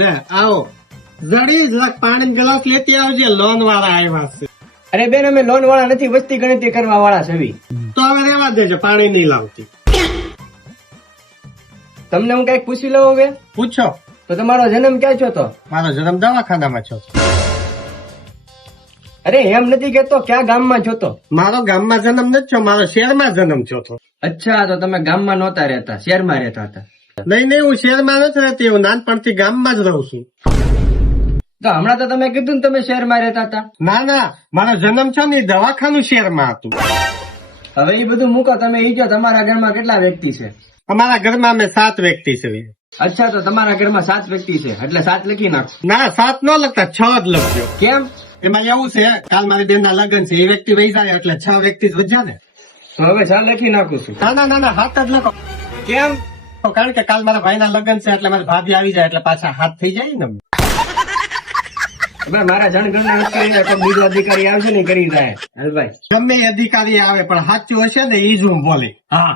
લે આવો જડી જ લાખ પાણી ગ્લાસ લેતી આવજે, લોન વાળા આવ્યા છે. અરે બેન, અમે લોન વાળા નથી, વસ્તી ગણતરી કરવા વાળા છે. તો હવે રેવા દેજો, પાણી નહીં લાવતી. તમને હું કઈક પૂછી લઉં હવે? પૂછો. તો તમારો જન્મ ક્યાં છો? તો મારો જન્મ દવાખાનામાં છો. અરે એમ નથી કેતો, ક્યાં ગામમાં છો? તો મારો ગામમાં જન્મ નથી છો, મારો શહેરમાં જન્મ છો. તો અચ્છા, તો તમે ગામમાં નહોતા રહેતા, શહેરમાં રહેતા હતા. નહીં, હું શહેરમાં નથી રહેતી, હું નાનપણથી ગામમાં જ રહું છું. તો હમણાં તો તમે કીધું ને તમે શહેરમાં રહેતા હતા. ના, મારો જન્મ છો ને એ દવાખાનું શહેરમાં હતું. હવે એ બધું મૂકો, તમે ઈ કહો તમારા ઘરમાં કેટલા વ્યક્તિ છે? અમારા ઘરમાં અમે 7 વ્યક્તિ છે. અચ્છા, તો તમારા ઘરમાં 7 વ્યક્તિ છે, એટલે 7 લખી નાખો. ના, 7 ન લખતા 6 જ લખજો. કેમ? એમાં એવું છે, કાલ મારી બેન ના લગ્ન છે, એ વ્યક્તિ વહી જાય એટલે 6 વ્યક્તિ જ વધ્યા ને. તો હવે 6 લખી નાખું છું. ના, 7 જ લખો. કેમ? તો કારણ કે કાલ મારા ભાઈ ના લગ્ન છે એટલે મારી ભાભી આવી જાય એટલે પાછા હાથ થઈ જાય ને. હવે મારા જણગણના નથી કરીને કોઈ બીજો અધિકારી આવશે ને કરી જાય. હાલ ભાઈ, ગમે એ અધિકારી આવે પણ સાચું હશે ને એ જ હું બોલી. હા.